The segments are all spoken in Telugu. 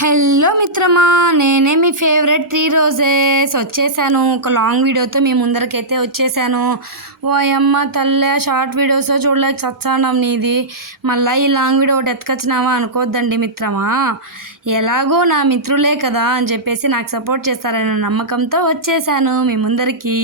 హలో మిత్రమా, నేనే మీ ఫేవరెట్ 3 రోజెస్ వచ్చేసాను. ఒక లాంగ్ వీడియోతో మీ ముందరకైతే వచ్చేసాను. ఓ అమ్మ తల్లే, షార్ట్ వీడియోస్ చూడలేక చచ్చానం నీది. మళ్ళీ ఈ లాంగ్ వీడియో ఒకటి ఎత్తుకొచ్చినావా అనుకోద్దండి మిత్రమా. ఎలాగో నా మిత్రులే కదా అని చెప్పేసి నాకు సపోర్ట్ చేస్తారనే నమ్మకంతో వచ్చేసాను మీ ముందరికి.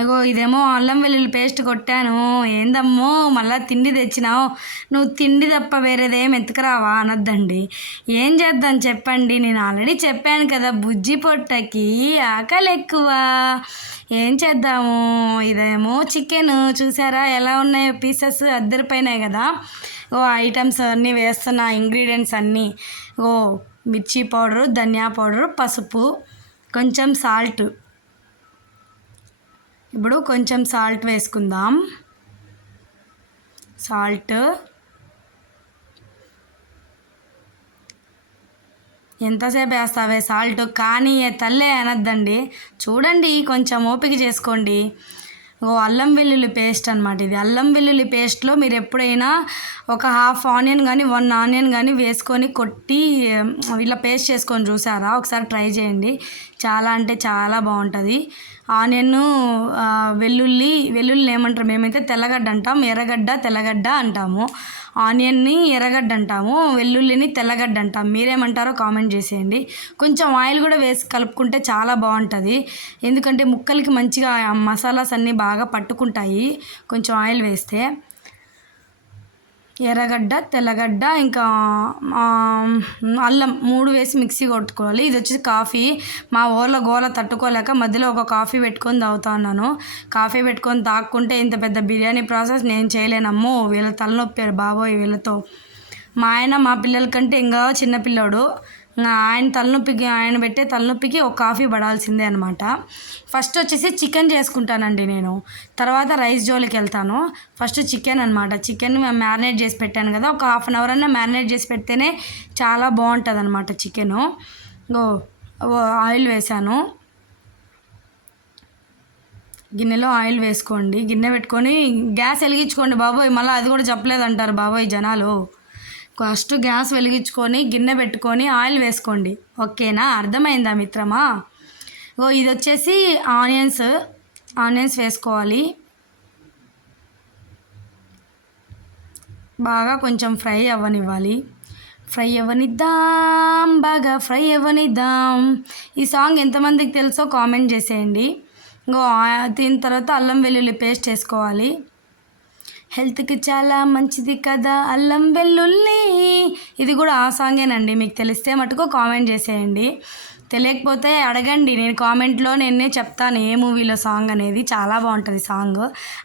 అగో ఇదేమో అల్లం వెల్లుల్లి పేస్ట్ కొట్టాను. ఏందమ్మో మళ్ళీ తిండి తెచ్చినావు, నువ్వు తిండి తప్ప వేరేదేం ఎత్తుకురావా అనొద్దండి. ఏం చేద్దాం చెప్పండి, నేను ఆల్రెడీ చెప్పాను కదా, బుజ్జి పొట్టకి ఆకలి ఎక్కువ. ఏం చేద్దాము. ఇదేమో చికెన్ చూసారా ఎలా ఉన్నాయో, పీసెస్ అద్దరిపోయినాయి కదా. ఓ ఐటమ్స్ అన్నీ వేస్తున్నా, ఇంగ్రీడియంట్స్ అన్నీ. ఓ మిర్చి పౌడరు, ధనియా పౌడరు, పసుపు, కొంచెం సాల్ట్. ఇప్పుడు కొంచెం సాల్ట్ వేసుకుందాం. సాల్ట్ ఎంతసేపు వేస్తావే సాల్ట్, కానీ తల్లే అనద్దండి. చూడండి, కొంచెం ఓపిక చేసుకోండి. ఓ అల్లం వెల్లుల్లి పేస్ట్ అనమాట ఇది. అల్లం వెల్లుల్లి పేస్ట్లో మీరు ఎప్పుడైనా ఒక హాఫ్ ఆనియన్ కానీ 1 ఆనియన్ కానీ వేసుకొని కొట్టి ఇలా పేస్ట్ చేసుకొని చూసారా? ఒకసారి ట్రై చేయండి. చాలా అంటే చాలా బాగుంటుంది. ఆనియన్, వెల్లుల్లి ఏమంటారు, మేమైతే తెల్లగడ్డ అంటాం, ఎర్రగడ్డ తెల్లగడ్డ అంటాము. ఆనియన్ని ఎర్రగడ్డ అంటాము, వెల్లుల్లిని తెల్లగడ్డ అంటాం. మీరేమంటారో కామెంట్ చేసేయండి. కొంచెం ఆయిల్ కూడా వేసి కలుపుకుంటే చాలా బాగుంటుంది, ఎందుకంటే ముక్కలకి మంచిగా మసాలాస్ అన్నీ బాగా పట్టుకుంటాయి కొంచెం ఆయిల్ వేస్తే. ఎర్రగడ్డ, తెల్లగడ్డ, ఇంకా అల్లం 3 వేసి మిక్సీ కొట్టుకోవాలి. ఇది వచ్చేసి కాఫీ. మా ఊళ్ళో గోల తట్టుకోలేక మధ్యలో ఒక కాఫీ పెట్టుకొని తాగుతా ఉన్నాను. కాఫీ పెట్టుకొని తాక్కుంటే ఇంత పెద్ద బిర్యానీ ప్రాసెస్ నేను చేయలేనమ్మో. వీళ్ళ తలనొప్పి బాబోయ్ వీళ్ళతో. మా ఆయన మా పిల్లల కంటే ఇంకా చిన్నపిల్లాడు. ఆయన తలనొప్పికి, ఆయన పెట్టే తలనొప్పికి ఒక కాఫీ పడాల్సిందే అనమాట. ఫస్ట్ వచ్చేసి చికెన్ చేసుకుంటానండి నేను, తర్వాత రైస్ జోలికి వెళ్తాను. ఫస్ట్ చికెన్ అనమాట. చికెన్ మ్యారినేట్ చేసి పెట్టాను కదా, ఒక హాఫ్ అన్ అవర్ అన్నా మ్యారినేట్ చేసి పెడితేనే చాలా బాగుంటుంది అనమాట చికెను. ఆయిల్ వేసాను. గిన్నెలో ఆయిల్ వేసుకోండి. గిన్నె పెట్టుకొని గ్యాస్ వెలిగించుకోండి బాబోయ్. మళ్ళీ అది కూడా చెప్పలేదంటారు బాబోయ్ జనాలు. ఫస్ట్ గ్యాస్ వెలిగించుకొని గిన్నె పెట్టుకొని ఆయిల్ వేసుకోండి, ఓకేనా? అర్థమైందా మిత్రమా? ఇది వచ్చేసి ఆనియన్స్ వేసుకోవాలి. బాగా కొంచెం ఫ్రై అవ్వనివ్వాలి. బాగా ఫ్రై అవ్వనిద్దాం. ఈ సాంగ్ ఎంతమందికి తెలుసో కామెంట్ చేసేయండి. దీని తర్వాత అల్లం వెల్లుల్లి పేస్ట్ వేసుకోవాలి. హెల్త్కి చాలా మంచిది కదా అల్లం వెల్లుల్లి. ఇది కూడా ఆ సాంగేనండి. మీకు తెలిస్తే మటుకు కామెంట్ చేసేయండి, తెలియకపోతే అడగండి, నేను కామెంట్లో నేనే చెప్తాను ఏ మూవీలో సాంగ్ అనేది. చాలా బాగుంటుంది సాంగ్.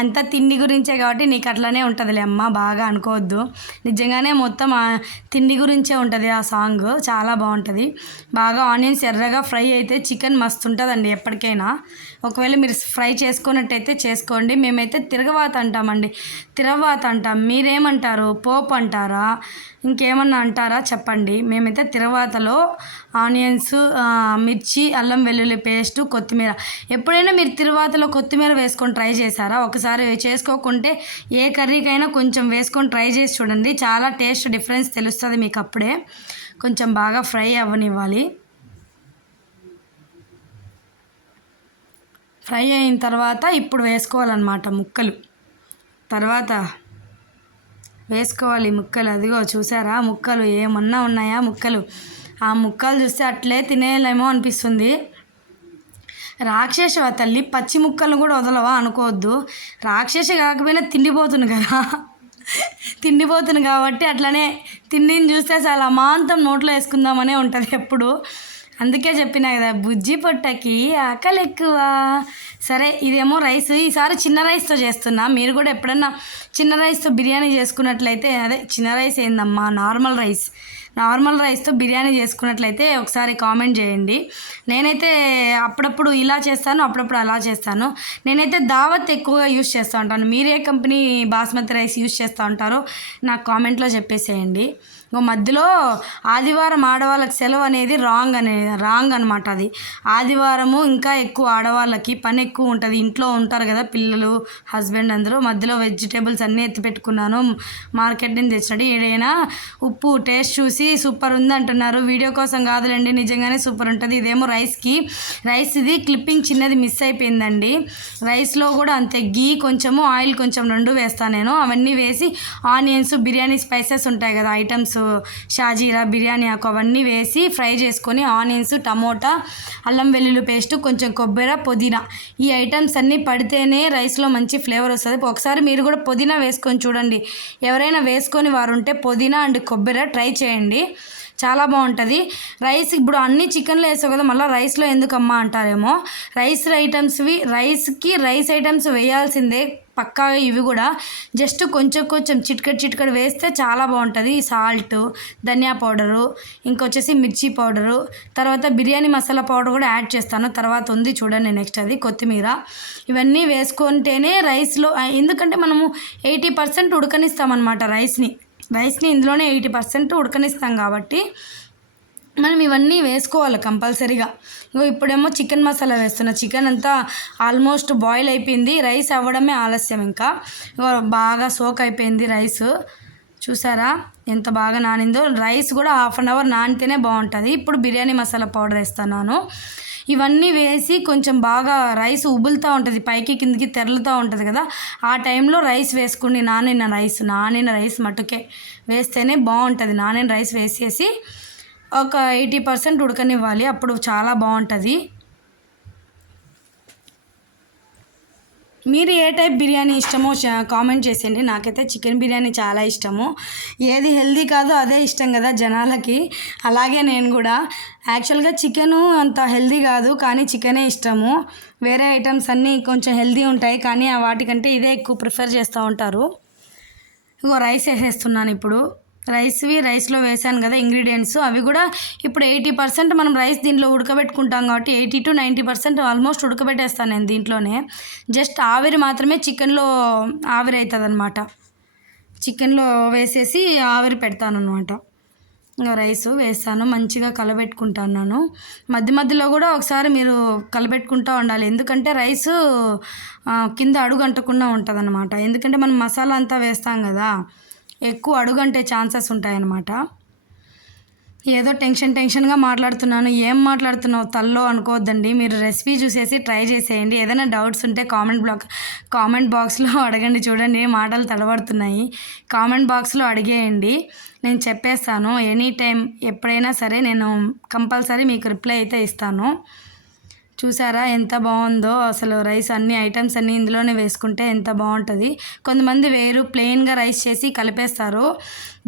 అంతా తిండి గురించే కాబట్టి నీకు అట్లనే ఉంటుందిలే అమ్మ, బాగా అనుకోవద్దు. నిజంగానే మొత్తం తిండి గురించే ఉంటుంది ఆ సాంగ్. చాలా బాగుంటుంది. బాగా ఆనియన్స్ ఎర్రగా ఫ్రై అయితే చికెన్ మస్తు ఉంటుందండి ఎప్పటికైనా. ఒకవేళ మీరు ఫ్రై చేసుకున్నట్టయితే చేసుకోండి. మేమైతే తిరగవాత అంటామండి, తిరగవాత అంటాం. మీరేమంటారు? పోపు అంటారా, ఇంకేమన్నా అంటారా చెప్పండి. మేమైతే తిరగవాతలో ఆనియన్స్, మిర్చి, అల్లం వెల్లుల్లి పేస్టు, కొత్తిమీర. ఎప్పుడైనా మీరు తిరువాతలో కొత్తిమీర వేసుకొని ట్రై చేశారా? ఒకసారి చేసుకోకుంటే ఏ కర్రీకైనా కొంచెం వేసుకొని ట్రై చేసి చూడండి, చాలా టేస్ట్ డిఫరెన్స్ తెలుస్తుంది మీకు అప్పుడే. కొంచెం బాగా ఫ్రై అవ్వనివ్వాలి. ఫ్రై అయిన తర్వాత ఇప్పుడు వేసుకోవాలన్నమాట ముక్కలు. తర్వాత వేసుకోవాలి ముక్కలు. అదిగో చూసారా ముక్కలు ఏమన్నా ఉన్నాయా ముక్కలు? ఆ ముక్కలు చూస్తే అట్లే తినేయలేమో అనిపిస్తుంది. రాక్షసవా తల్లి, పచ్చి ముక్కలు కూడా వదలవా అనుకోవద్దు. రాక్షసి కాకపోయినా తిండిపోతుంది కదా, తిండిపోతుంది కాబట్టి అట్లనే తిండిని చూస్తే చాలా అమాంతం నోట్లో వేసుకుందామనే ఉంటుంది ఎప్పుడు. అందుకే చెప్పినా కదా, బుజ్జి పొట్టకి ఆకలి ఎక్కువ. సరే ఇదేమో రైస్. ఈసారి చిన్న రైస్తో చేస్తున్నా. మీరు కూడా ఎప్పుడన్నా చిన్న రైస్తో బిర్యానీ చేసుకున్నట్లయితే, అదే చిన్న రైస్ ఏందమ్మా, నార్మల్ రైస్తో బిర్యానీ చేసుకున్నట్లయితే ఒకసారి కామెంట్ చేయండి. నేనైతే అప్పుడప్పుడు ఇలా చేస్తాను, అప్పుడప్పుడు అలా చేస్తాను. నేనైతే దావత్ ఎక్కువగా యూస్ చేస్తూ ఉంటాను. మీరు ఏ కంపెనీ బాస్మతి రైస్ యూస్ చేస్తూ ఉంటారో నాకు కామెంట్లో చెప్పేసేయండి. మధ్యలో ఆదివారం ఆడవాళ్ళకి సెలవు అనేది రాంగ్ అనమాట. అది ఆదివారము ఇంకా ఎక్కువ ఆడవాళ్ళకి పని ఎక్కువ ఉంటుంది, ఇంట్లో ఉంటారు కదా పిల్లలు హస్బెండ్ అందరూ. మధ్యలో వెజిటేబుల్స్ అన్నీ ఎత్తి పెట్టుకున్నాను, మార్కెట్ నుంచి తెచ్చినట్టు. ఏదైనా ఉప్పు టేస్ట్ చూసి సూపర్ ఉంది అంటున్నారు, వీడియో కోసం కాదులేండి, నిజంగానే సూపర్ ఉంటుంది. ఇదేమో రైస్ ఇది క్లిప్పింగ్ చిన్నది మిస్ అయిపోయిందండి. రైస్లో కూడా అంతే, గీ కొంచెము ఆయిల్ కొంచెం 2 వేస్తాను నేను. అవన్నీ వేసి ఆనియన్స్, బిర్యానీ స్పైసెస్ ఉంటాయి కదా ఐటమ్స్, షాజీరా, బిర్యానీ ఆకు అవన్నీ వేసి ఫ్రై చేసుకొని ఆనియన్స్, టమోటా, అల్లం వెల్లుల్లి పేస్ట్, కొంచెం కొబ్బరి, పుదీనా, ఈ ఐటమ్స్ అన్నీ పడితేనే రైస్లో మంచి ఫ్లేవర్ వస్తుంది. ఒకసారి మీరు కూడా పుదీనా వేసుకొని చూడండి, ఎవరైనా వేసుకొని వారు ఉంటే పుదీనా అండ్ కొబ్బరి ట్రై చేయండి, చాలా బాగుంటుంది. రైస్ ఇప్పుడు అన్ని చికెన్లో వేసావు కదా, మళ్ళీ రైస్లో ఎందుకమ్మా అంటారేమో. రైస్ ఐటమ్స్ వేయాల్సిందే పక్కాగా. ఇవి కూడా జస్ట్ కొంచెం చిటికెడు వేస్తే చాలా బాగుంటుంది. సాల్ట్, ధనియా పౌడరు, ఇంకొచ్చేసి మిర్చి పౌడరు, తర్వాత బిర్యానీ మసాలా పౌడర్ కూడా యాడ్ చేస్తాను, తర్వాత ఉంది చూడండి నెక్స్ట్, అది కొత్తిమీర. ఇవన్నీ వేసుకుంటేనే రైస్లో, ఎందుకంటే మనము 80% ఉడకనిస్తామన్నమాట రైస్ని ఇందులోనే 80% ఉడకనిస్తాం కాబట్టి మనం ఇవన్నీ వేసుకోవాలి కంపల్సరీగా. ఇప్పుడేమో చికెన్ మసాలా వేస్తున్నా. చికెన్ అంతా ఆల్మోస్ట్ బాయిల్ అయిపోయింది, రైస్ అవ్వడమే ఆలస్యం. ఇంకా బాగా సోక్ అయిపోయింది రైస్, చూసారా ఎంత బాగా నానిందో. రైస్ కూడా 1/2 అవర్ నానితేనే బాగుంటుంది. ఇప్పుడు బిర్యానీ మసాలా పౌడర్ వేస్తున్నాను. ఇవన్నీ వేసి కొంచెం బాగా రైస్ ఉబులుతూ ఉంటుంది, పైకి కిందికి తెరలుతూ ఉంటుంది కదా, ఆ టైంలో రైస్ వేసుకుని నానిన రైస్ మట్టుకే వేస్తేనే బాగుంటుంది. నానిన రైస్ వేసేసి ఒక 80% ఉడకనివ్వాలి, అప్పుడు చాలా బాగుంటుంది. మీరు ఏ టైప్ బిర్యానీ ఇష్టమో కామెంట్ చేసేయండి. నాకైతే చికెన్ బిర్యానీ చాలా ఇష్టము. ఏది హెల్దీ కాదో అదే ఇష్టం కదా జనాలకి, అలాగే నేను కూడా. యాక్చువల్గా చికెను అంత హెల్దీ కాదు, కానీ చికెనే ఇష్టము. వేరే ఐటమ్స్ అన్నీ కొంచెం హెల్దీ ఉంటాయి, కానీ వాటికంటే ఇదే ఎక్కువ ప్రిఫర్ చేస్తూ ఉంటారు. రైస్ వేసేస్తున్నాను ఇప్పుడు. రైస్లో వేసాను కదా ఇంగ్రీడియంట్స్, అవి కూడా ఇప్పుడు 80% మనం రైస్ దీంట్లో ఉడకబెట్టుకుంటాం కాబట్టి 80 to 90% ఆల్మోస్ట్ ఉడకబెట్టేస్తాను నేను దీంట్లోనే. జస్ట్ ఆవిరి మాత్రమే చికెన్లో ఆవిరి అవుతుంది అనమాట, చికెన్లో వేసేసి ఆవిరి పెడతాను అనమాట. రైస్ వేస్తాను, మంచిగా కలబెట్టుకుంటున్నాను. మధ్యలో కూడా ఒకసారి మీరు కలబెట్టుకుంటూ ఉండాలి, ఎందుకంటే రైస్ కింద అడుగు అంటకుండా ఉంటుంది అనమాట. ఎందుకంటే మనం మసాలా అంతా వేస్తాం కదా, ఎక్కువ అడుగంటే ఛాన్సెస్ ఉంటాయన్నమాట. ఏదో టెన్షన్గా మాట్లాడుతున్నాను, ఏం మాట్లాడుతున్నావు తల్లో అనుకోవద్దండి. మీరు రెసిపీ చూసేసి ట్రై చేసేయండి. ఏదైనా డౌట్స్ ఉంటే కామెంట్ బాక్స్లో అడగండి. చూడండి మాటలు తడబడుతున్నాయి, కామెంట్ బాక్స్లో అడిగేయండి, నేను చెప్పేస్తాను. ఎనీ టైం ఎప్పుడైనా సరే నేను కంపల్సరీ మీకు రిప్లై అయితే ఇస్తాను. చూసారా ఎంత బాగుందో అసలు. రైస్ అన్ని ఐటమ్స్ అన్నీ ఇందులోనే వేసుకుంటే ఎంత బాగుంటుంది. కొంతమంది ప్లెయిన్గా రైస్ చేసి కలిపేస్తారు,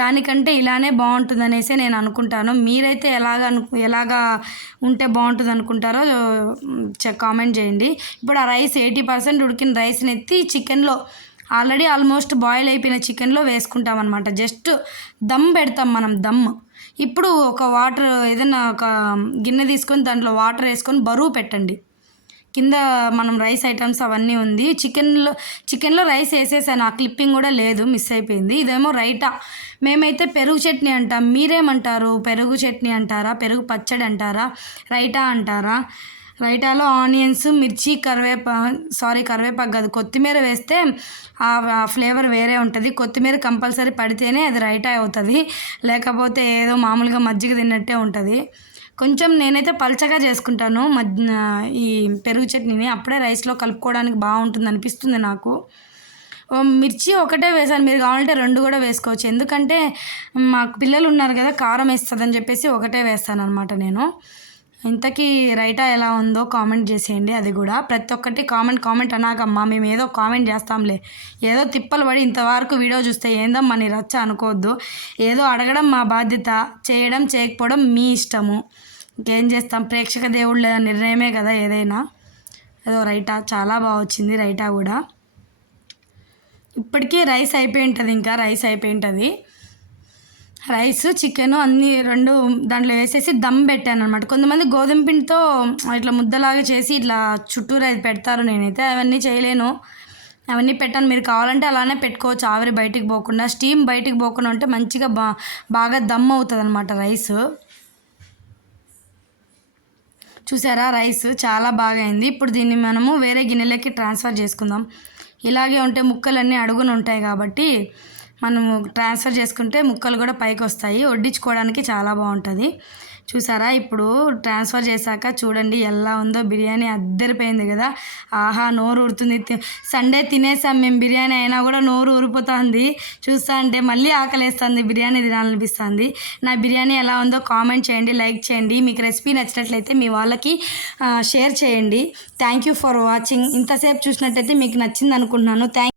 దానికంటే ఇలానే బాగుంటుంది అనేసి నేను అనుకుంటాను. మీరైతే ఎలాగా ఉంటే బాగుంటుంది అనుకుంటారో కామెంట్ చేయండి. ఇప్పుడు ఆ రైస్ 80% ఉడికిన రైస్ని ఎత్తి చికెన్లో, ఆల్రెడీ ఆల్మోస్ట్ బాయిల్ అయిపోయిన చికెన్లో వేసుకుంటాం అనమాట. జస్ట్ దమ్ పెడతాం మనం, దమ్. ఇప్పుడు ఏదైనా ఒక గిన్నె తీసుకొని దాంట్లో వాటర్ వేసుకొని బరువు పెట్టండి. కింద మనం రైస్ ఐటమ్స్ అవన్నీ ఉంది. చికెన్లో రైస్ వేసేసాను, ఆ క్లిప్పింగ్ కూడా లేదు, మిస్ అయిపోయింది. ఇదేమో రైటా, మేమైతే పెరుగు చట్నీ అంటాం, మీరేమంటారు? పెరుగు చట్నీ అంటారా, పెరుగు పచ్చడి అంటారా, రైటా అంటారా? రైటాలో ఆనియన్స్, మిర్చి, కరివేపాకు కాదు, కొత్తిమీర వేస్తే ఆ ఫ్లేవర్ వేరే ఉంటుంది. కొత్తిమీర కంపల్సరీ పడితేనే అది రైటా అవుతుంది, లేకపోతే ఏదో మామూలుగా మజ్జిగ తిన్నట్టే ఉంటుంది. కొంచెం నేనైతే పల్చగా చేసుకుంటాను ఈ పెరుగు చట్నీని, అప్పుడే రైస్లో కలుపుకోవడానికి బాగుంటుంది అనిపిస్తుంది నాకు. మిర్చి ఒకటే వేసాను, మీరు కావాలంటే 2 కూడా వేసుకోవచ్చు, ఎందుకంటే మాకు పిల్లలు ఉన్నారు కదా, కారం వేస్తుందని చెప్పేసి ఒకటే వేస్తాను అనమాట నేను. ఇంతకీ రైటా ఎలా ఉందో కామెంట్ చేసేయండి. అది కూడా ప్రతి ఒక్కటి కామెంట్ అనాకమ్మా, మేము ఏదో కామెంట్ చేస్తాంలే, ఏదో తిప్పలు పడి ఇంతవరకు వీడియో చూస్తే ఏందమ్మా నీ రచ్చ అనుకోవద్దు. ఏదో అడగడం మా బాధ్యత, చేయకపోవడం మీ ఇష్టము, ఇంకేం చేస్తాం, ప్రేక్షక దేవుళ్ళ నిర్ణయమే కదా ఏదైనా. ఏదో రైటా చాలా బాగా వచ్చింది, రైటా కూడా. ఇప్పటికీ రైస్ అయిపోయి ఉంటుంది, రైస్ చికెను అన్నీ 2 దాంట్లో వేసేసి దమ్ పెట్టాను అనమాట. కొంతమంది గోధుమ పిండితో ఇట్లా ముద్దలాగా చేసి ఇట్లా చుట్టూరు అది పెడతారు, నేనైతే అవన్నీ చేయలేను. అవన్నీ పెట్టాను. మీరు కావాలంటే అలానే పెట్టుకోవచ్చు, ఆవిరి బయటికి పోకుండా. స్టీమ్ బయటికి పోకుండా ఉంటే మంచిగా బాగా దమ్ అవుతుంది అనమాట రైస్. చూసారా, రైస్ చాలా బాగా అయింది. ఇప్పుడు దీన్ని మనము వేరే గిన్నెలోకి ట్రాన్స్ఫర్ చేసుకుందాం. ఇలాగే ఉంటే ముక్కలన్నీ అడుగున ఉంటాయి కాబట్టి మనము ట్రాన్స్ఫర్ చేసుకుంటే ముక్కలు కూడా పైకి వస్తాయి, వడ్డించుకోవడానికి చాలా బాగుంటుంది. చూసారా, ఇప్పుడు ట్రాన్స్ఫర్ చేశాక చూడండి ఎలా ఉందో. బిర్యానీ అద్దరిపోయింది కదా, ఆహా నోరు ఊరుతుంది. సండే తినేసాం మేము బిర్యానీ, అయినా కూడా నోరు ఊరిపోతుంది. చూస్తా అంటే మళ్ళీ ఆకలేస్తుంది, బిర్యానీ తినాలనిపిస్తుంది. నా బిర్యానీ ఎలా ఉందో కామెంట్ చేయండి, లైక్ చేయండి. మీకు రెసిపీ నచ్చినట్లయితే మీ వాళ్ళకి షేర్ చేయండి. Thank you for watching. ఇంతసేపు చూసినట్టయితే మీకు నచ్చింది అనుకుంటున్నాను.